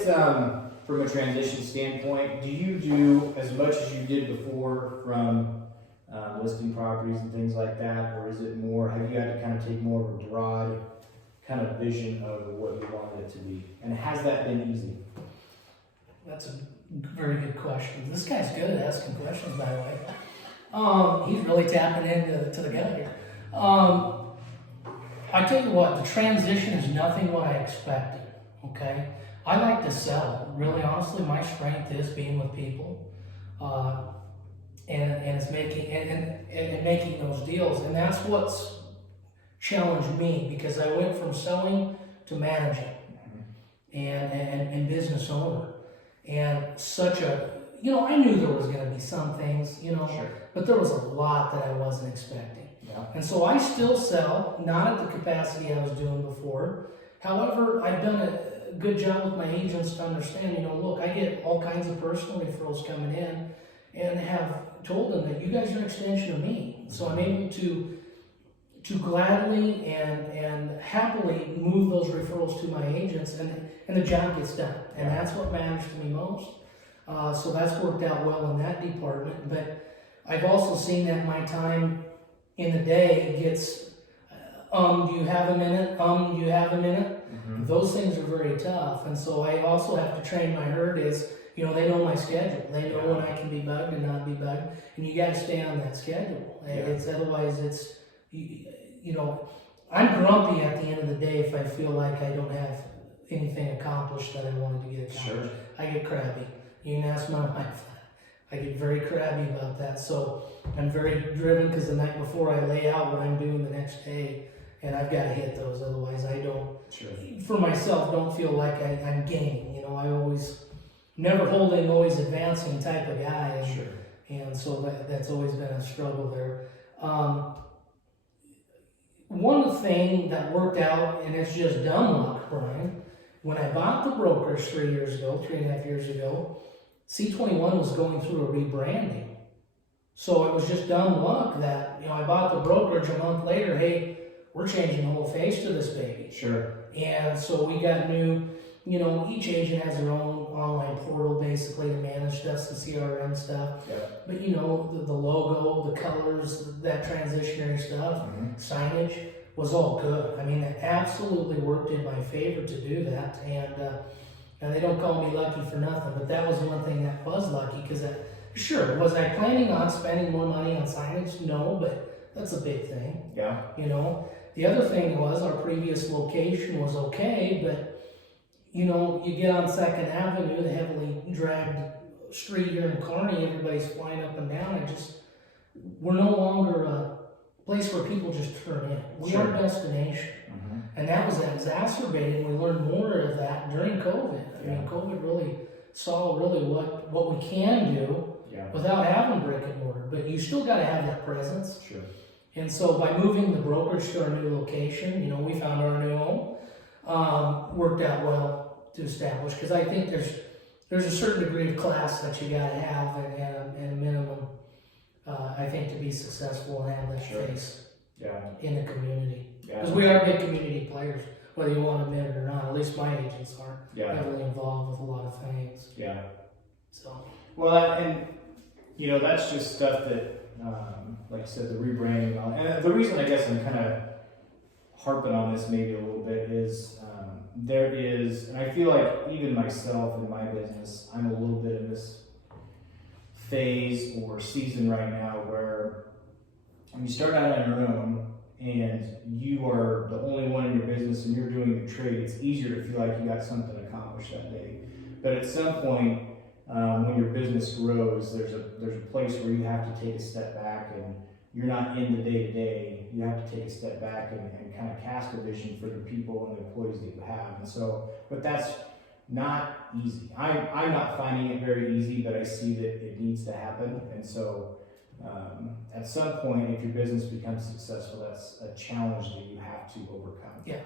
it, from a transition standpoint, do you do as much as you did before from listing properties and things like that, or is it more, have you had to kind of take more of a broad kind of vision of what you wanted it to be? And has that been easy? That's a very good question. This guy's good at asking questions, by the way. He's really tapping into the gut here. I tell you what, the transition is nothing what I expected, okay? I like to sell. Really, honestly, my strength is being with people. And it's making and making those deals, and that's what's challenged me, because I went from selling to managing and business owner, and such a, I knew there was going to be some things, Sure. but there was a lot that I wasn't expecting. Yeah. And so I still sell, not at the capacity I was doing before. However, I've done a good job with my agents to understand, look, I get all kinds of personal referrals coming in, and have told them that you guys are an extension of me. So I'm able to gladly and happily move those referrals to my agents, and the job gets done. And that's what matters to me most. So that's worked out well in that department. But I've also seen that my time in the day gets, do you have a minute? Do you have a minute? Mm-hmm. Those things are very tough. And so I also have to train my herd is, they know my schedule. They know when I can be bugged and not be bugged. And you got to stay on that schedule. Otherwise it's, I'm grumpy at the end of the day if I feel like I don't have anything accomplished that I wanted to get accomplished. Sure. I get crabby. You can ask my wife. I get very crabby about that. So I'm very driven, because the night before I lay out what I'm doing the next day, and I've got to hit those. Otherwise I don't, for myself, don't feel like I'm gaining. I always, never holding, always advancing type of guy. And so that's always been a struggle there. One thing that worked out, and it's just dumb luck, Brian, when I bought the brokerage 3.5 years ago, C21 was going through a rebranding. So it was just dumb luck that, I bought the brokerage a month later, hey, we're changing the whole face to this baby. Sure. And so we got new, each agent has their own online portal basically to manage stuff, some CRM stuff. Yeah. But the logo, the colors, that transitionary stuff, signage was all good. I mean, it absolutely worked in my favor to do that. And they don't call me lucky for nothing, but that was one thing that was lucky, because sure, was I planning on spending more money on signage? No, but that's a big thing. Yeah. The other thing was our previous location was okay, but you get on 2nd Avenue, the heavily dragged street here in Kearney, everybody's flying up and down. We're no longer a place where people just turn in. We are a destination. And that was exacerbated. We learned more of that during COVID. I mean, COVID really saw what we can do without having brick and mortar, but you still got to have that presence. Sure. And so by moving the brokerage to our new location, we found our new home, worked out well to establish, because I think there's a certain degree of class that you got to have, and a minimum, I think, to be successful and have that face in the community. Because we are big community players, whether you want to admit it or not. At least my agents are heavily involved with a lot of things. Yeah. So. Well, and that's just stuff that, like I said, the rebranding. And the reason I guess I'm kind of harping on this maybe a little bit is there is, and I feel like even myself in my business, I'm a little bit in this phase or season right now where when you start out on your own and you are the only one in your business and you're doing the trade, it's easier to feel like you got something accomplished that day. But at some point, when your business grows, there's a place where you have to take a step back, and you're not in the day-to-day. You have to take a step back and kind of cast a vision for the people and the employees that you have. And so, but that's not easy. I'm not finding it very easy, but I see that it needs to happen. And so at some point, if your business becomes successful, that's a challenge that you have to overcome. Yeah.